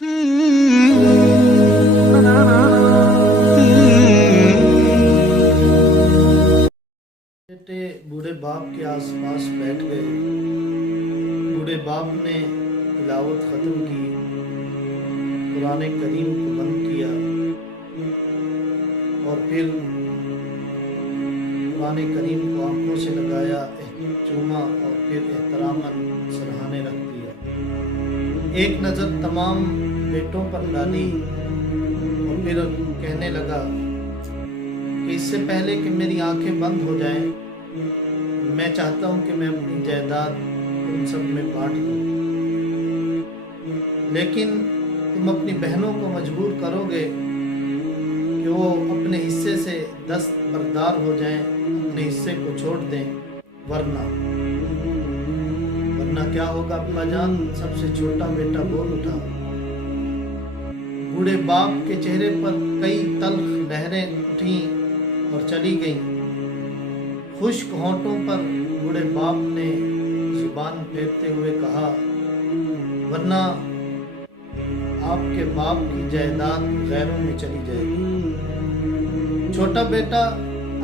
बेटे बूढ़े बाप के आसपास बैठ गए। बूढ़े बाप ने तिलावत ख़त्म की, कुरान करीम को बंद किया और फिर कुरान करीम को आंखों से लगाया, चूमा और फिर एहतरामन सरहाने रख दिया। एक नज़र तमाम बेटों पर डाली और फिर कहने लगा कि इससे पहले कि मेरी आंखें बंद हो जाएं, मैं चाहता हूं कि मैं अपनी जायदाद उन सब में बांट दूं, लेकिन तुम अपनी बहनों को मजबूर करोगे कि वो अपने हिस्से से दस्तबरदार हो जाएं, अपने हिस्से को छोड़ दें, वरना क्या होगा अब्बा जान? सबसे छोटा बेटा बोल उठा। बूढ़े बाप के चेहरे पर कई तल्ख लहरें उठी और चली गईं। खुश्क होंठों पर बूढ़े बाप ने जुबान फेरते हुए कहा, वरना आपके बाप की जायदाद गैरों में चली जाएगी। छोटा बेटा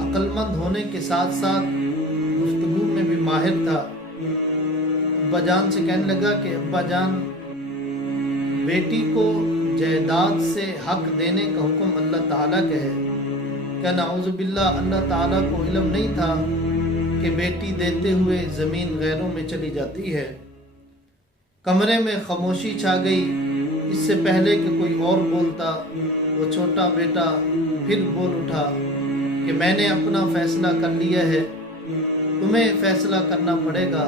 अक्लमंद होने के साथ साथ गुफ्तगू में भी माहिर था। अब्बा जान से कहने लगा कि अब्बा जान, बेटी को जायदाद से हक देने का हुक्म अल्लाह ताला का है। क्या नाउज़ुबिल्लाह अल्लाह ताला को इल्म नहीं था कि बेटी देते हुए ज़मीन गैरों में चली जाती है? कमरे में खामोशी छा गई। इससे पहले कि कोई और बोलता, वो छोटा बेटा फिर बोल उठा कि मैंने अपना फैसला कर लिया है, तुम्हें फैसला करना पड़ेगा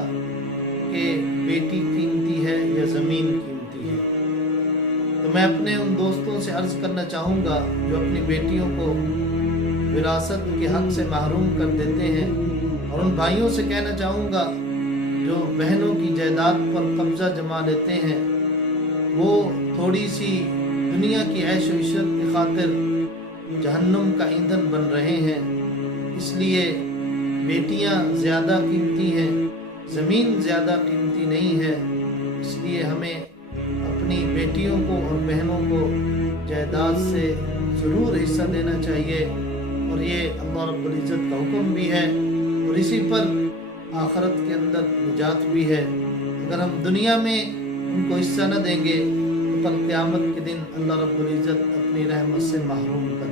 कि बेटी कीमती है या ज़मीन कीमती है। तो मैं अपने उन दोस्तों से अर्ज़ करना चाहूँगा जो अपनी बेटियों को विरासत के हक से महरूम कर देते हैं, और उन भाइयों से कहना चाहूँगा जो बहनों की जायदाद पर कब्ज़ा जमा लेते हैं, वो थोड़ी सी दुनिया की ऐश व इशरत की खातिर जहन्नुम का ईंधन बन रहे हैं। इसलिए बेटियां ज़्यादा कीमती हैं, ज़मीन ज़्यादा कीमती नहीं है। इसलिए हमें अपनी बेटियों को और बहनों को जायदाद से ज़रूर हिस्सा देना चाहिए, और ये अल्लाह रब्बुल इज़्ज़त का हुक्म भी है, और इसी पर आखिरत के अंदर निजात भी है। अगर हम दुनिया में उनको हिस्सा न देंगे तो कल क़यामत के दिन अल्लाह रब्बुल इज़्ज़त अपनी रहमत से महरूम कर